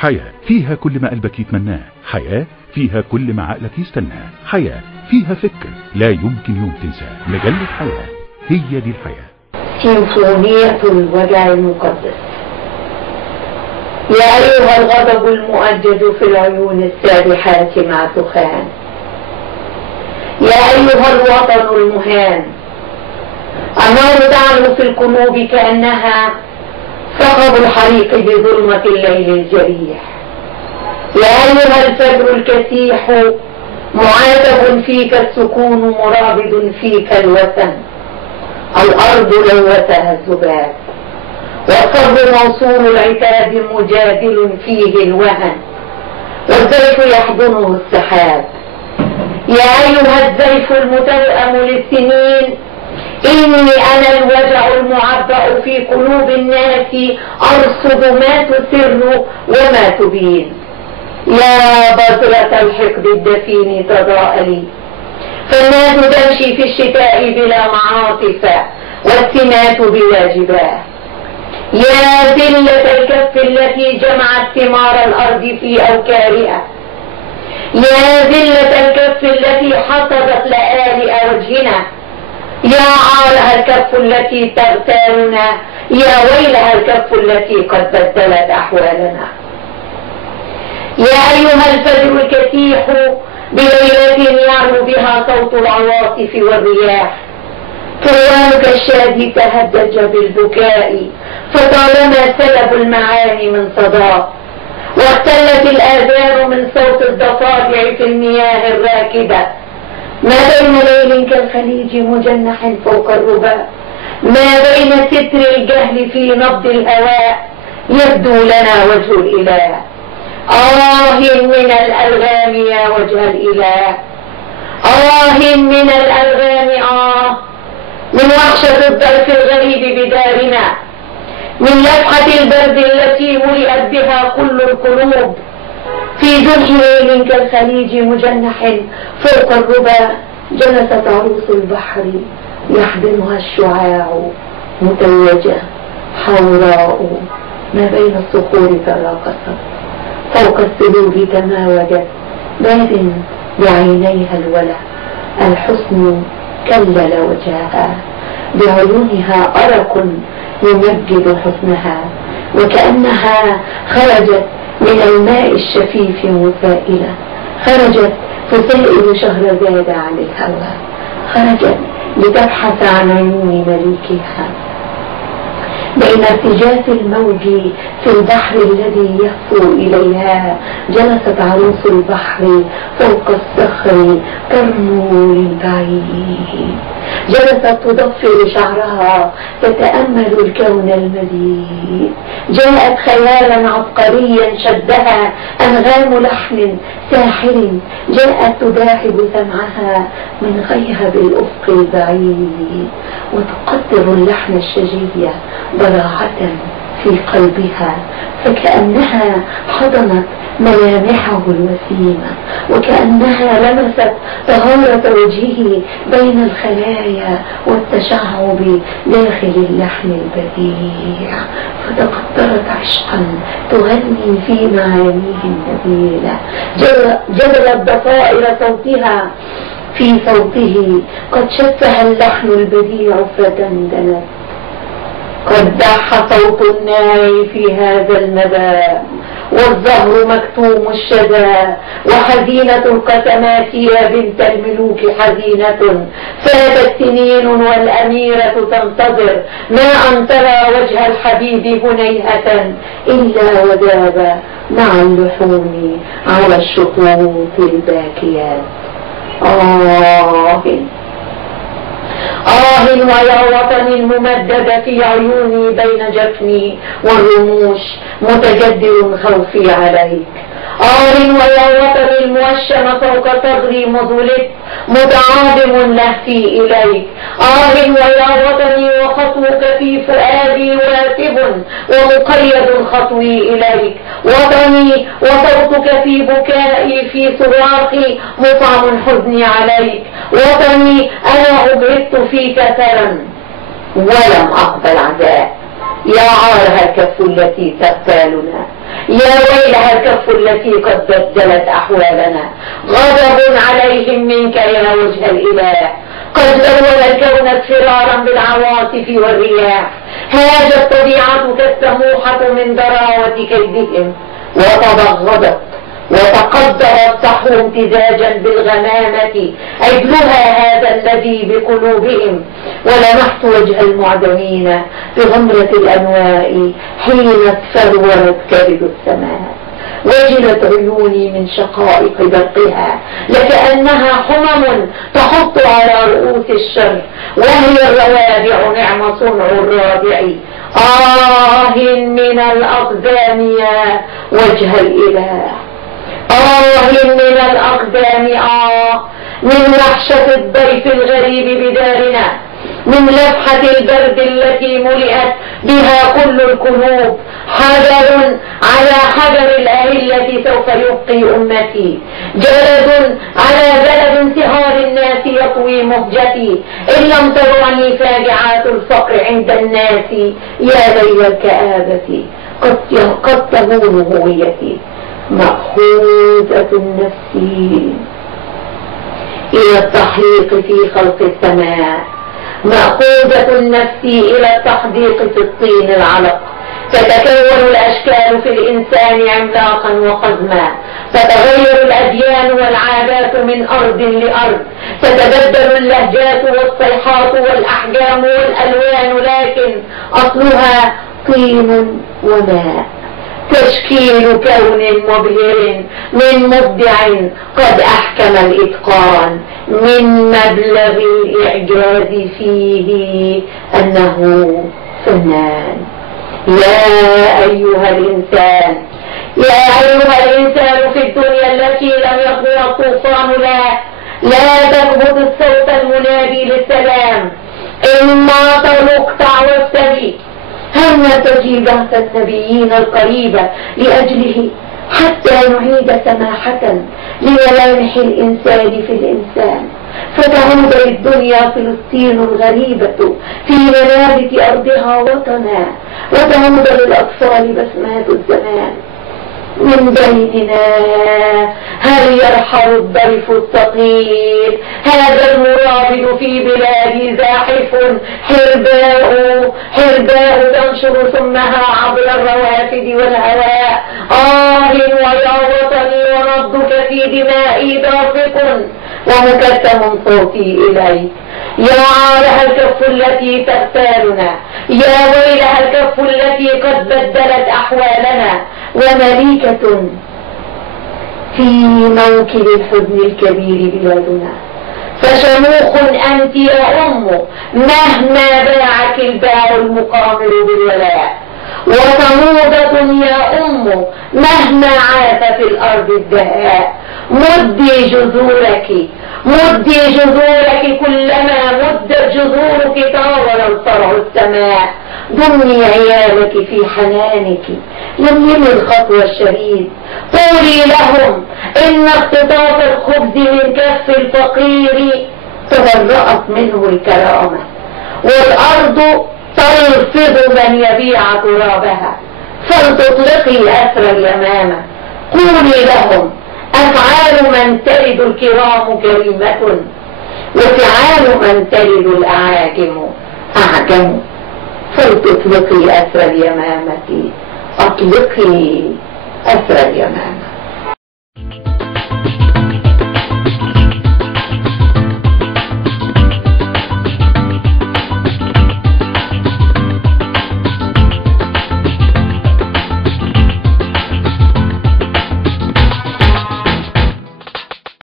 حياة فيها كل ما قلبك يتمناه، حياة فيها كل ما عقلك يستناه، حياة فيها فكر لا يمكن يوم تنساه. مجلة حياة هي دي الحياة. سيمفونية الوجع المقدس. يا أيها الغضب المؤجج في العيون السابحات مع دخان، يا أيها الوطن المهان، النار تعلو في القلوب كأنها صخب الحريق بظلمة الليل الجريح. يا أيها الفجر الكسيح معاتب فيك السكون مرابد فيك الوثن، الأرض لوثها الذباب والصبر موصول العتاب مجادل فيه الوهن، والزيف يحضنه السحاب. يا أيها الزيف المتلأم للسنين، إني أنا الوجع المعبأ في قلوب الناس، أرصد ما تسر وما تبين. يا بذرة الحقد الدفين تضاءلي، فالناس تمشي في الشتاء بلا معاطف والسمات بلا جباه. يا ذلة الكف التي جمعت ثمار الأرض في أوكارها، يا ذلة الكف التي حصدت لآلئ وجهنا، يا عارها الكف التي تغتالنا، يا ويلها الكف التي قد بدلت أحوالنا. يا أيها الفجر الكسيح بليلة يعلو بها صوت العواصف والرياح، كروانك الشادي تهدج بالبكاء فطالما سلبوا المعاني من صداه، واختلت الآذان من صوت الضفادع في المياه الراكدة. ما بين ليل كالخليج مجنح فوق الربا، ما بين ستر الجهل في نبض الهواء يبدو لنا وجه الإله. من الألغام يا وجه الإله، من الألغام، من وحشة الضيف الغريب بدارنا، من لفحة البرد التي ملئت بها كل القلوب. في جرح ليل كالخليج مجنح فوق الربا جلست عروس البحر يحضنها الشعاع متوجة حوراء، ما بين الصخور تراقصت فوق السلوب تماوجت، باد بعينيها الولع الحسن كلل وجهها، بعيونها أرق يمجد حسنها، وكأنها خرجت من الماء الشفيف مسائلة، خرجت تسائل شهرزاد عن الهوى، خرجت لتبحث عن عيون مليكها. بين ارتجاف الموج في البحر الذي يهفو إليها جلست عروس البحر فوق الصخر ترنو للبعيد، جلست تضفر شعرها تتأمل الكون المديد. جاءت خيالا عبقريا شدها أنغام لحن ساحر، جاءت تداعب سمعها من غيهب الأفق البعيد، وتقدر اللحن الشجي براعة في قلبها، فكأنها حضنت ملامحه الوسيمة، وكأنها لمست طهارة وجهه بين الخلايا والتشعب داخل اللحن البديع، فتقطرت عشقا تغني في معانيه النبيلة. جذبت ضفائر صوتها في صوته، قد شفها اللحن البديع فتندنت، قد داح صوت الناعي في هذا المدى، والزهر مكتوم الشدى، وحزينة القسمات يا بنت الملوك حزينة، فاتت سنين والأميرة تنتظر ما أن ترى وجه الحبيب هنيهة، إلا وذاب مع اللحوم على الشطوط الباكيات. ويا وطني الممدد في عيوني بين جفني والرموش متجدر خوفي عليك. ويا وطني الموشم فوق صدري مظلت متعاظم لهفي إليك. ويا وطني وخطوك في فؤادي واسب ومقيد خطوي إليك. وطني وصوتك في بكائي في صراخي مطعم حزني عليك. وطني أنا أبهت فيك ثرا ولم أقبل عزاء. يا عارها الكف التي تغتالنا، يا ويلها الكف التي قد بدلت أحوالنا. غضب عليهم منك يا وجه الإله، قد لون الكون اضطرارا بالعواصف والرياح. هاجت طبيعتك السموحة من ضراوة كيدهم، وتبغضت وتقدرت صحو امتزاجا بالغمامة عدلها هذا الذي بقلوبهم. ولمحت وجه المعدمين بغمرة الأنواء حين تفرورت كبد السماء. وجلت عيوني من شقائق برقها لكأنها حمم تحط على رؤوس الشر، وهي الروابع نعم صنع الرابع. من الأقدام يا وجه الإله، من الأقدام، من وحشة الضيف الغريب بدارنا، من لفحة البرد التي ملئت بها كل القلوب. حجر على حجر الأهلة سوف يبقي أمتي، جلد على جلد انتهار الناس يطوي مهجتي. إن لم ترعني فاجعات الفقر عند الناس، يا ليل الكآبة قد تهون هويتي. مأخوذة النفس إلى التحليق في خلق السماء، مأخوذة النفس إلى التحديق في الطين العلق. تتكون الأشكال في الإنسان عملاقا وقزما، تتغير الأديان والعادات من أرض لأرض، تتبدل اللهجات والصيحات والأحجام والألوان، لكن أصلها طين وماء. تشكيل كون مبهر من مبدع قد أحكم الإتقان، من مبلغ الإعجاز فيه أنه فنان. يا أيها الإنسان، يا أيها الإنسان في الدنيا التي لم يقضي الطوفان، لا تكبت الصوت المنادي للسلام. إما تقطع واستبي، هل نرتجي بعث النبيين القريبة لأجله حتى نعيد سماحة لملامح الإنسان في الإنسان، فتعود للدنيا فلسطين الغريبة في منابت أرضها وطنا، وتعود للأطفال بسمات الزمان. من بيننا هل يرحل الضيف الثقيل؟ هذا المرابد في بلادي زاحف، حرباء تنشر سمها عبر الروافد والهواء. ويا وطني ونبضك في دمائي دافق، ومكتم صوتي إليك. يا عارها الكف التي تغتالنا، يا ويلها الكف التي قد بدلت أحوالنا. ومليكة في موكب الحزن الكبير بلادنا، فشموخ أنت يا أم مهما باعك الباع المقامر بالولاء، وصمودة يا أم مهما عاث في الأرض الدهاء. مدي جذورك كلما مدت جذورك طاول الصرع السماء. ضمي عيالك في حنانك، لملي الخطوة الشديد. قولي لهم إن اقتطاف الخبز من كف الفقير تبرأت منه الكرامة، والأرض ترفض من يبيع ترابها، فلتطلقي أسر اليمامة. قولي لهم أفعال من تلد الكرام كريمة، وفعال من تلد الأعاجم أعجم. فلتطلقي أسر اليمامة، أطلقي أسر اليمامة.